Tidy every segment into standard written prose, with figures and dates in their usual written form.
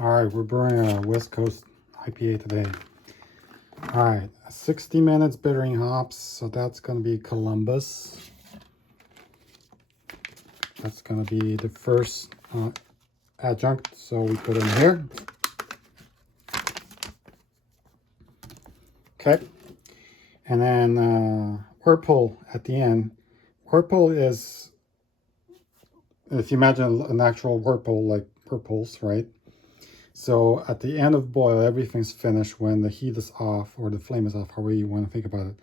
All right, we're brewing a West Coast IPA today. All right, 60 minutes bittering hops. So that's going to be Columbus. That's going to be the first adjunct. So we put in here. Okay. And then whirlpool at the end. Whirlpool is, if you imagine an actual whirlpool, like whirlpools, right? So at the end of boil, everything's finished when the heat is off or the flame is off, however you want to think about it.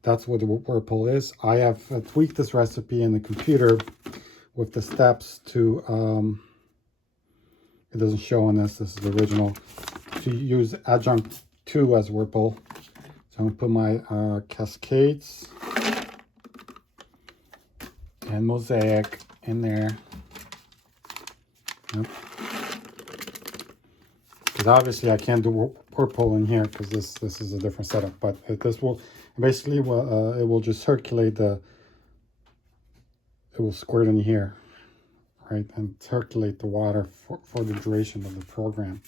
That's what the whirlpool is. I have tweaked this recipe in the computer with the steps to, it doesn't show on this is the original, to use adjunct 2 as whirlpool. So I'm going to put my Cascades and Mosaic in there. Yep. Because obviously I can't do whirlpool in here because this is a different setup. But this will basically it will just circulate it will squirt in here, right, and circulate the water for the duration of the program.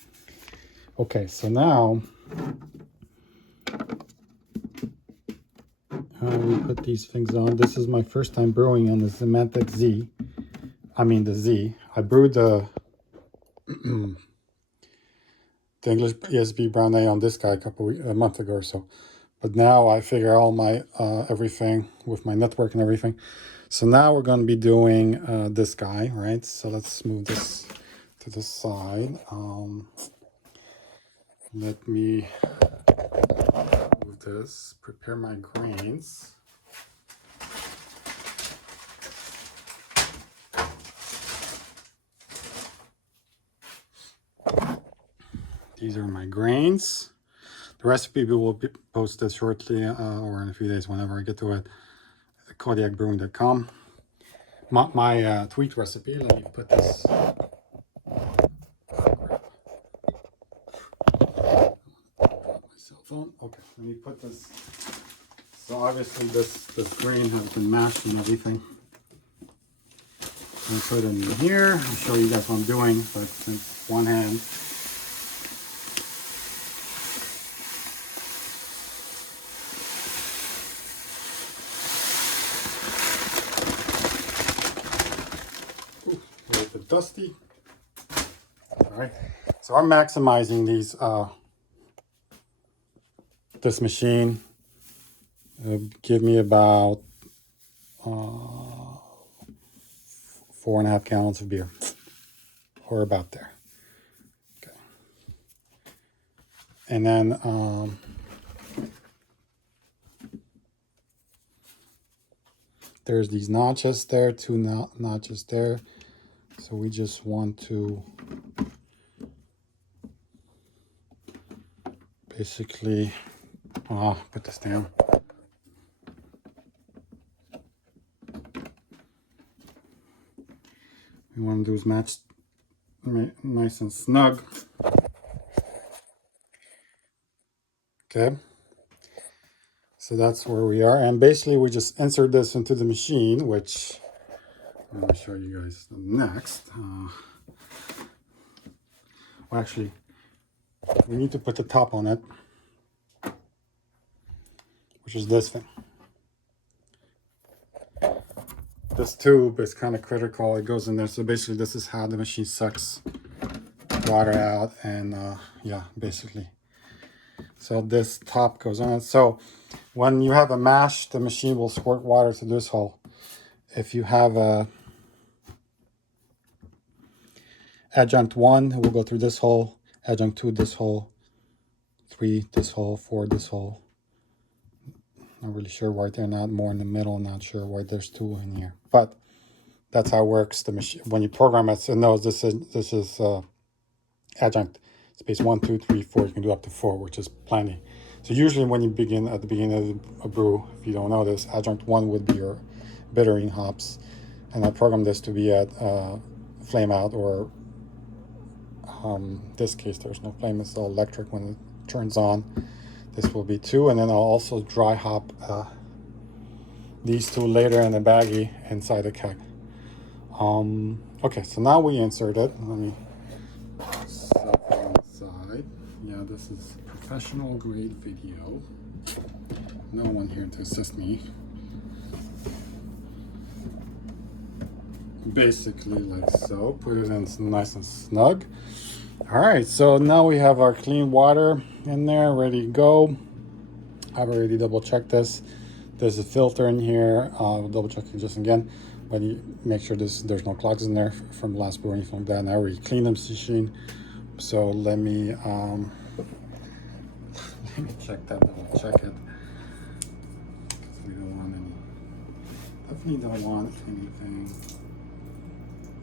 Okay, so now we put these things on. This is my first time brewing on the Zemantic Z. I mean the Z. I brewed the the English ESB brown ale on this guy a month ago or so. But now I figure all my everything with my network and everything. So now we're going to be doing this guy, right? So let's move this to the side. Let me move this, prepare my grains. These are my grains. The recipe will be posted shortly or in a few days whenever I get to it. Kodiakbrewing.com. My tweaked recipe, let me put this. My cell phone. Okay, let me put this. So obviously this grain has been mashed and everything. I'm going to put it in here. I'll show you guys what I'm doing, but since one hand. A little bit dusty. All right, so I'm maximizing these this machine. Give me about 4.5 gallons of beer, or about there. Okay, and then there's these notches there, 2 notches there. So we just want to basically put this down. We want to do is match nice and snug. Okay. So that's where we are. And basically we just insert this into the machine, which I'm going to show you guys next. Well, actually, we need to put the top on it, which is this thing. This tube is kind of critical. It goes in there. So basically this is how the machine sucks water out, and yeah, basically. So this top goes on. So when you have a mash, the machine will squirt water to this hole. If you have a adjunct 1, it will go through this hole, adjunct 2 this hole, 3 this hole, 4 this hole. Not really sure why they're not more in the middle, not sure why there's 2 in here. But that's how it works. The machine, when you program it, it knows this is adjunct space 1, 2, 3, 4. You can do up to 4, which is plenty. So usually when you begin at the beginning of a brew, if you don't know this, adjunct 1 would be your bittering hops, and I program this to be at flame out, or this case there's no flame, it's all electric. When it turns on, this will be 2, and then I'll also dry hop these 2 later in a baggie inside the keg. Okay, so now we insert it. Let me outside. Yeah, this is professional grade video. No one here to assist me. Basically like so. Put it in nice and snug. All right, so now we have our clean water in there, ready to go. I've already double checked this. There's a filter in here. Double checking just again, but you make sure there's no clogs in there from last brew or anything like that. And I already cleaned the machine, so let me let me check that. Double check it. We don't want any. Definitely don't want anything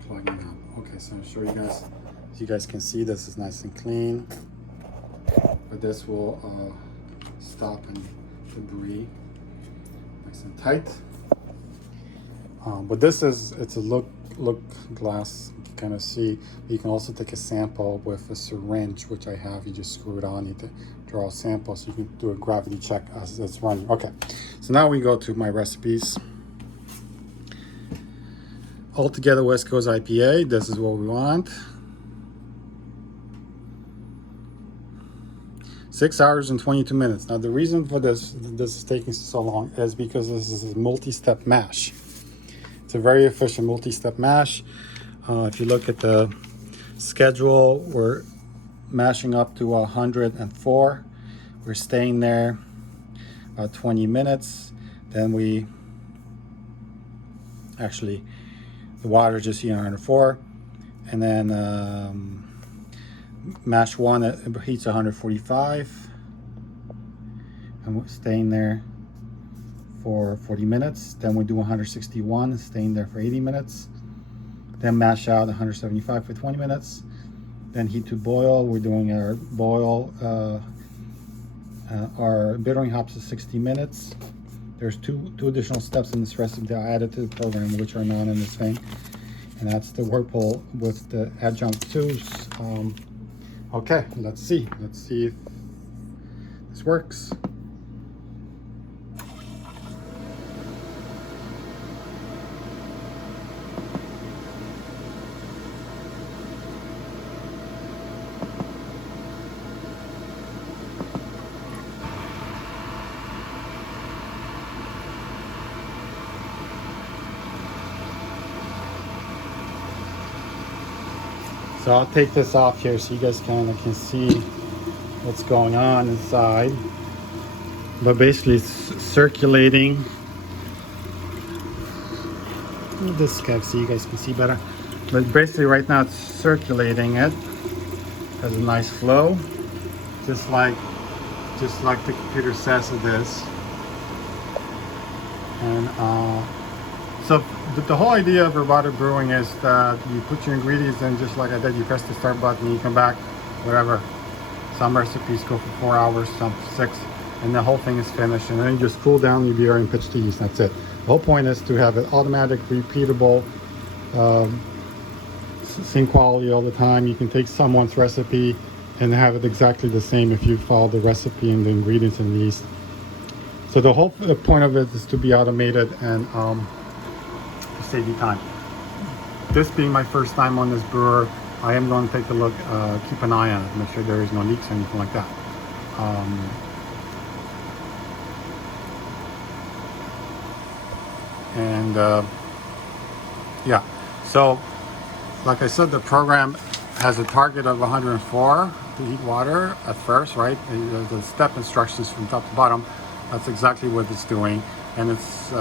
clogging up. Okay, so I'll show you guys. As you guys can see, this is nice and clean, but this will stop and debris nice and tight. But this is, it's a look glass. You can kind of see. You can also take a sample with a syringe, which I have. You just screw it on. You need to draw a sample so you can do a gravity check as it's running. Okay, so now we go to my recipes. Altogether West Coast IPA. This is what we want. 6 hours and 22 minutes. Now the reason for this is taking so long is because this is a multi-step mash. It's a very efficient multi-step mash. If you look at the schedule, we're mashing up to 104. We're staying there 20 minutes. Then we actually, the water just here 104, and then mash one heats 145, and we're staying there for 40 minutes. Then we do 161, staying there for 80 minutes. Then mash out 175 for 20 minutes. Then heat to boil. We're doing our boil, our bittering hops is 60 minutes. There's two additional steps in this recipe that I added to the program, which are not in this thing, and that's the whirlpool with the adjunct juice. Okay, let's see if this works. So I'll take this off here so you guys kind of can see what's going on inside. But basically it's circulating. This guy so you guys can see better. But basically right now it's circulating it. Has a nice flow. Just like the computer says it is. And so the whole idea of robotic brewing is that you put your ingredients in just like I did. You press the start button, you come back, whatever. Some recipes go for 4 hours, some 6, and the whole thing is finished. And then you just cool down your beer and pitch the yeast, that's it. The whole point is to have it automatic, repeatable, same quality all the time. You can take someone's recipe and have it exactly the same if you follow the recipe and the ingredients and the yeast. So the whole point of it is to be automated and save you time. This being my first time on this brewer, I am going to take a look, keep an eye on it, make sure there is no leaks or anything like that. Yeah, so like I said, the program has a target of 104 to heat water at first, right? And the step instructions from top to bottom, that's exactly what it's doing. And it's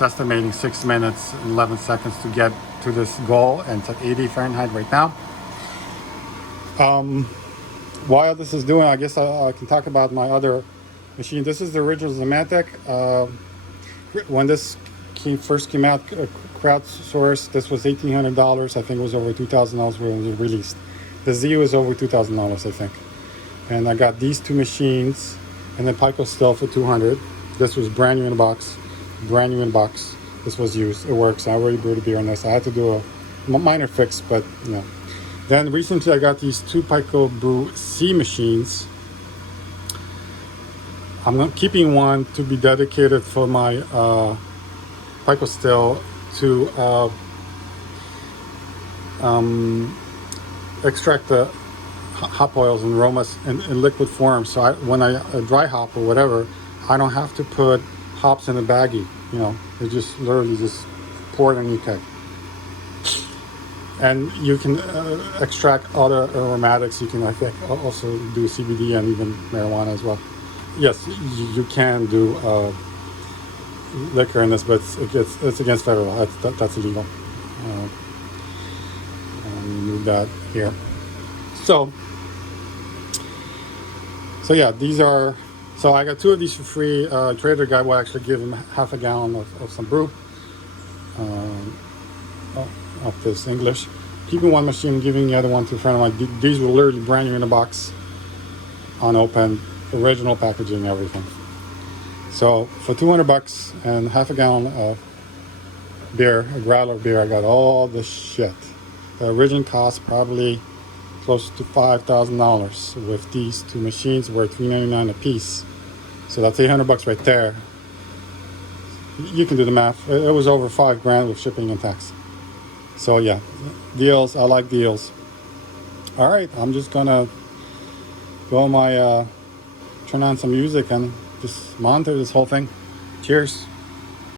estimating 6 minutes and 11 seconds to get to this goal, and it's at 80 Fahrenheit right now. While this is doing, I guess I can talk about my other machine. This is the original Zematic. When this first came out, crowdsourced, this was $1,800. I think it was over $2,000 when it was released. The Z was over $2,000, I think. And I got these two machines, and then Pico Still for $200. This was brand new in a box. Brand new in box. This was used. It works. I already brewed a beer on this. I had to do a minor fix, but you know. Then recently I got these two picobrew C machines. I'm keeping one to be dedicated for my Pico Still to extract the hop oils and aromas in liquid form. So when I dry hop or whatever, I don't have to put hops in a baggie. You know, they just literally just pour it in your keg. And you can extract other aromatics. You can, I think, also do CBD and even marijuana as well. Yes, you can do liquor in this, but it's against federal law. That's illegal. Move that here. So yeah, these are. So I got 2 of these for free. Trader guy will actually give him half a gallon of some brew. Of this English. Keeping one machine, giving the other one to a friend of mine. These were literally brand new in a box, unopened, original packaging, everything. So for $200 and half a gallon of beer, a growler of beer, I got all this shit. The original cost probably close to $5,000 with these 2 machines, were $3.99 a piece. So that's $800 right there. You can do the math. It was over $5,000 with shipping and tax. So yeah, deals. I like deals. All right, I'm just gonna go on my turn on some music and just monitor this whole thing. Cheers.